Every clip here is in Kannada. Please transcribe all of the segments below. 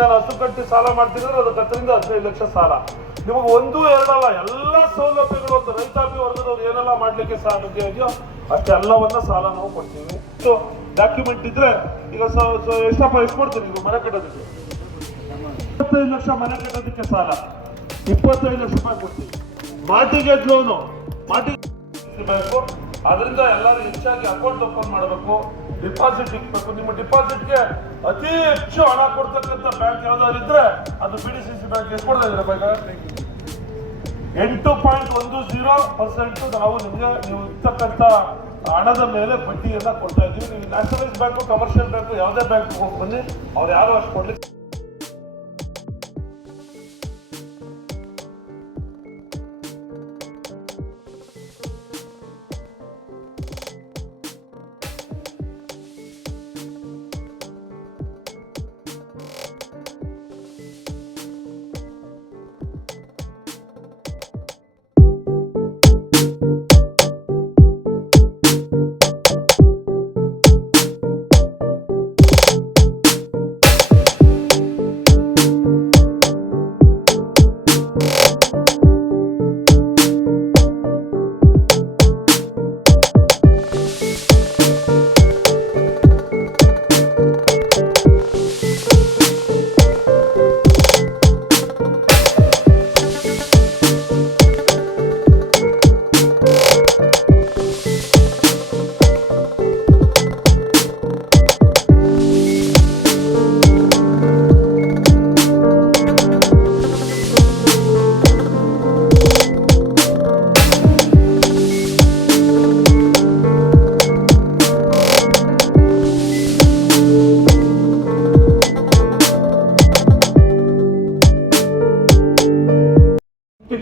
ನಾನು ಹಸು ಕಟ್ಟಿ ಸಾಲ ಮಾಡ್ತೀನಿ ಅಂದ್ರೆ ಅದಕ್ಕೆ 10 ರಿಂದ 15 ಲಕ್ಷ ಸಾಲ. ನಿಮಗೆ 1, 2 ಅಲ್ಲ, ಎಲ್ಲ ಸೌಲಭ್ಯಗಳು ಒಂದು ರೈತಾಪಿ ವರ್ಗದವ್ರು ಏನೆಲ್ಲ ಮಾಡ್ಲಿಕ್ಕೆ ಸಾಧ್ಯ ಇದೆಯೋ ಅಷ್ಟೆಲ್ಲವನ್ನ ಸಾಲ ನಾವು ಕೊಡ್ತೀವಿ. ಸೊ ಡಾಕ್ಯುಮೆಂಟ್ ಇದ್ರೆ ಈಗ ಎಷ್ಟು ಕೊಡ್ತೀವಿ ನೀವು ಮನೆ ಕಟ್ಟೋದಕ್ಕೆ? 25 ಲಕ್ಷ ಮನೆ ಕಟ್ಟೋದಕ್ಕೆ ಸಾಲ 25 ಲಕ್ಷ ರೂಪಾಯಿ ಕೊಡ್ತೀವಿ. ಮಾರ್ಟಿಗೇಜ್ ಲೋನು ಬ್ಯಾಂಕು, ಅದರಿಂದ ಎಲ್ಲರೂ ಹೆಚ್ಚಾಗಿ ಅಕೌಂಟ್ ಓಪನ್ ಮಾಡಬೇಕು, ಡಿಪಾಸಿಟ್ ಇಕ್ಬೇಕು. ನಿಮ್ಮ ಡಿಪಾಸಿಟ್ಗೆ ಅತಿ ಹೆಚ್ಚು ಹಣ ಕೊಡ್ತಕ್ಕಂಥ ಬ್ಯಾಂಕ್ ಯಾವ್ದಾದ್ರು ಇದ್ರೆ ಅದು BDCC ಬ್ಯಾಂಕ್. ಎಷ್ಟು ಕೊಡ್ತಾ ಇದ್ರೆ ಬೇಗ 8.10% ನಾವು ನಿಮಗೆ ನೀವು ಇರ್ತಕ್ಕಂಥ ಹಣದ ಮೇಲೆ ಬಡ್ಡಿಯನ್ನ ಕೊಡ್ತಾ ಇದ್ದೀವಿ. ನೀವು ನ್ಯಾಷನಲೈಸ್ ಬ್ಯಾಂಕು, ಕಮರ್ಷಿಯಲ್ ಬ್ಯಾಂಕು, ಯಾವುದೇ ಬ್ಯಾಂಕ್ ಹೋಗಿ ಬನ್ನಿ, ಅವ್ರು ಯಾರು ಅಷ್ಟು ಕೊಡ್ಲಿಕ್ಕೆ.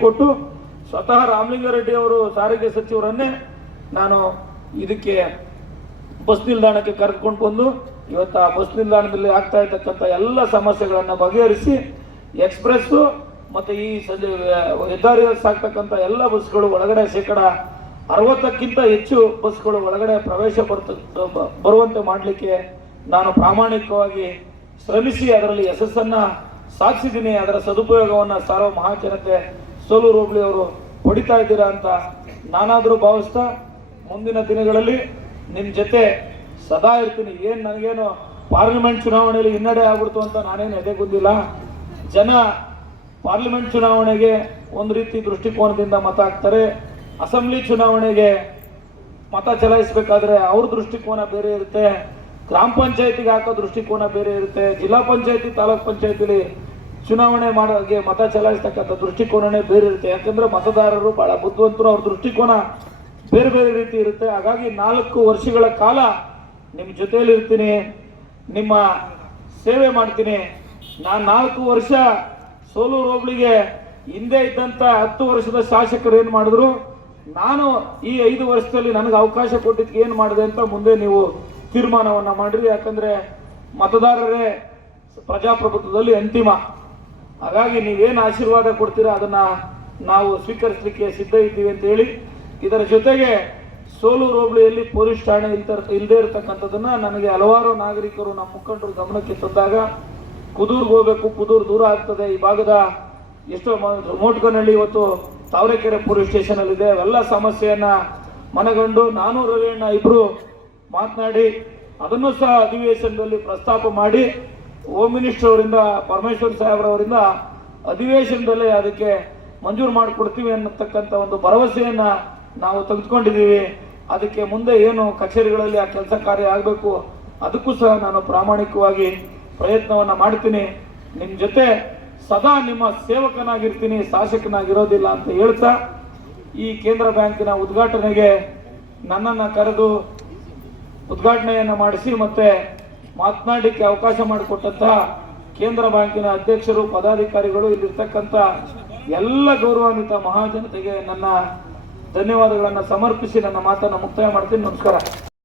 ಕೊಟ್ಟು ಸ್ವತಃ ರಾಮಲಿಂಗಾರೆಡ್ಡಿ ಅವರು ಸಾರಿಗೆ ಸಚಿವರನ್ನೇ ನಾನು ಇದಕ್ಕೆ ಬಸ್ ನಿಲ್ದಾಣಕ್ಕೆ ಕರೆದುಕೊಂಡು ಬಂದು ಇವತ್ತು ಆ ಬಸ್ ನಿಲ್ದಾಣದಲ್ಲಿ ಆಗ್ತಾ ಇರ್ತಕ್ಕಂಥ ಎಲ್ಲ ಸಮಸ್ಯೆಗಳನ್ನು ಬಗೆಹರಿಸಿ ಎಕ್ಸ್ಪ್ರೆಸ್ ಮತ್ತು ಈ ಹೆದ್ದಾರಿಯಲ್ಲಿ ಸಾಕ್ತಕ್ಕಂಥ ಎಲ್ಲ ಬಸ್ಗಳು ಒಳಗಡೆ 60% ಹೆಚ್ಚು ಬಸ್ಗಳು ಒಳಗಡೆ ಪ್ರವೇಶ ಬರುವಂತೆ ಮಾಡಲಿಕ್ಕೆ ನಾನು ಪ್ರಾಮಾಣಿಕವಾಗಿ ಶ್ರಮಿಸಿ ಅದರಲ್ಲಿ ಯಶಸ್ಸನ್ನು ಸಾಧಿಸಿದ್ದೀನಿ. ಅದರ ಸದುಪಯೋಗವನ್ನು ಸಾರೋ ಮಹಾಜನತೆ ಸೋಲೂರು ಹೋಬಳಿ ಅವರು ಹೊಡಿತಾ ಇದ್ದೀರಾ ಅಂತ ನಾನಾದರೂ ಭಾವಿಸ್ತಾ ಮುಂದಿನ ದಿನಗಳಲ್ಲಿ ನಿಮ್ಮ ಜೊತೆ ಸದಾ ಇರ್ತೀನಿ. ಏನು ನನಗೇನು ಪಾರ್ಲಿಮೆಂಟ್ ಚುನಾವಣೆಯಲ್ಲಿ ಹಿನ್ನಡೆ ಆಗ್ಬಿಡ್ತು ಅಂತ ನಾನೇನು ಎದೆಗುಂದಿಲ್ಲ. ಜನ ಪಾರ್ಲಿಮೆಂಟ್ ಚುನಾವಣೆಗೆ ಒಂದು ರೀತಿ ದೃಷ್ಟಿಕೋನದಿಂದ ಮತ ಹಾಕ್ತಾರೆ, ಅಸೆಂಬ್ಲಿ ಚುನಾವಣೆಗೆ ಮತ ಚಲಾಯಿಸಬೇಕಾದ್ರೆ ಅವ್ರ ದೃಷ್ಟಿಕೋನ ಬೇರೆ ಇರುತ್ತೆ, ಗ್ರಾಮ ಪಂಚಾಯತಿಗೆ ಹಾಕೋ ದೃಷ್ಟಿಕೋನ ಬೇರೆ ಇರುತ್ತೆ, ಜಿಲ್ಲಾ ಪಂಚಾಯತಿ ತಾಲೂಕ್ ಪಂಚಾಯತಿಲಿ ಚುನಾವಣೆ ಮಾಡೋಕ್ಕೆ ಮತ ಚಲಾಯಿಸ್ತಕ್ಕಂಥ ದೃಷ್ಟಿಕೋನನೇ ಬೇರೆ ಇರುತ್ತೆ. ಯಾಕಂದರೆ ಮತದಾರರು ಭಾಳ ಬುದ್ಧಿವಂತರು, ಅವ್ರ ದೃಷ್ಟಿಕೋನ ಬೇರೆ ಬೇರೆ ರೀತಿ ಇರುತ್ತೆ. ಹಾಗಾಗಿ 4 ವರ್ಷಗಳ ಕಾಲ ನಿಮ್ಮ ಜೊತೆಯಲ್ಲಿ ಇರ್ತೀನಿ, ನಿಮ್ಮ ಸೇವೆ ಮಾಡ್ತೀನಿ. ನಾನು 4 ವರ್ಷ ಸೋಲೂರು ಹೋಬಳಿಗೆ ಹಿಂದೆ ಇದ್ದಂಥ 10 ವರ್ಷದ ಶಾಸಕರು ಏನು ಮಾಡಿದ್ರು, ನಾನು ಈ 5 ವರ್ಷದಲ್ಲಿ ನನಗೆ ಅವಕಾಶ ಕೊಟ್ಟಿದ್ದಕ್ಕೆ ಏನು ಮಾಡಿದೆ ಅಂತ ಮುಂದೆ ನೀವು ತೀರ್ಮಾನವನ್ನು ಮಾಡಿರಿ. ಯಾಕಂದರೆ ಮತದಾರರೇ ಪ್ರಜಾಪ್ರಭುತ್ವದಲ್ಲಿ ಅಂತಿಮ. ಹಾಗಾಗಿ ನೀವೇನು ಆಶೀರ್ವಾದ ಕೊಡ್ತೀರಾ ಅದನ್ನು ನಾವು ಸ್ವೀಕರಿಸಲಿಕ್ಕೆ ಸಿದ್ಧ ಇದ್ದೀವಿ ಅಂತ ಹೇಳಿ, ಇದರ ಜೊತೆಗೆ ಸೋಲೂರು ಹೋಬಳಿಯಲ್ಲಿ ಪೊಲೀಸ್ ಠಾಣೆ ಇಲ್ಲದೆ ಇರತಕ್ಕಂಥದ್ದನ್ನು ನನಗೆ ಹಲವಾರು ನಾಗರಿಕರು, ನಮ್ಮ ಮುಖಂಡರು ಗಮನಕ್ಕೆ ತಂದಾಗ ಕುದೂರ್ಗೆ ಹೋಗಬೇಕು, ಕುದೂರು ದೂರ ಆಗ್ತದೆ, ಈ ಭಾಗದ ಎಷ್ಟೋ ಮೋಟ್ಕನಹಳ್ಳಿ ಇವತ್ತು ತಾವರೆಕೆರೆ ಪೊಲೀಸ್ ಸ್ಟೇಷನಲ್ಲಿದೆ, ಅವೆಲ್ಲ ಸಮಸ್ಯೆಯನ್ನು ಮನಗಂಡು ನಾನು ರವಿಯಣ್ಣ ಇಬ್ಬರು ಮಾತನಾಡಿ ಅದನ್ನು ಸಹ ಅಧಿವೇಶನದಲ್ಲಿ ಪ್ರಸ್ತಾಪ ಮಾಡಿ ಹೋಮ್ ಮಿನಿಸ್ಟರ್ ಅವರಿಂದ, ಪರಮೇಶ್ವರ್ ಸಾಹೇಬ್ರವರಿಂದ ಅಧಿವೇಶನದಲ್ಲೇ ಅದಕ್ಕೆ ಮಂಜೂರು ಮಾಡಿಕೊಡ್ತೀವಿ ಅನ್ನತಕ್ಕಂಥ ಒಂದು ಭರವಸೆಯನ್ನು ನಾವು ತೆಗೆದುಕೊಂಡಿದ್ದೀವಿ. ಅದಕ್ಕೆ ಮುಂದೆ ಏನು ಕಚೇರಿಗಳಲ್ಲಿ ಆ ಕೆಲಸ ಕಾರ್ಯ ಆಗಬೇಕು ಅದಕ್ಕೂ ಸಹ ನಾನು ಪ್ರಾಮಾಣಿಕವಾಗಿ ಪ್ರಯತ್ನವನ್ನು ಮಾಡ್ತೀನಿ. ನಿಮ್ಮ ಜೊತೆ ಸದಾ ನಿಮ್ಮ ಸೇವಕನಾಗಿರ್ತೀನಿ, ಶಾಸಕನಾಗಿರೋದಿಲ್ಲ ಅಂತ ಹೇಳ್ತಾ ಈ ಕೇಂದ್ರ ಬ್ಯಾಂಕಿನ ಉದ್ಘಾಟನೆಗೆ ನನ್ನನ್ನು ಕರೆದು ಉದ್ಘಾಟನೆಯನ್ನು ಮಾಡಿಸಿ ಮತ್ತೆ ಮಾತನಾಡಲಿಕ್ಕೆ ಅವಕಾಶ ಮಾಡಿಕೊಟ್ಟಂತಹ ಕೇಂದ್ರ ಬ್ಯಾಂಕಿನ ಅಧ್ಯಕ್ಷರು, ಪದಾಧಿಕಾರಿಗಳು, ಇಲ್ಲಿರ್ತಕ್ಕಂಥ ಎಲ್ಲ ಗೌರವಾನ್ವಿತ ಮಹಾಜನತೆಗೆ ನನ್ನ ಧನ್ಯವಾದಗಳನ್ನು ಸಮರ್ಪಿಸಿ ನನ್ನ ಮಾತನ್ನು ಮುಕ್ತಾಯ ಮಾಡ್ತೀನಿ. ನಮಸ್ಕಾರ.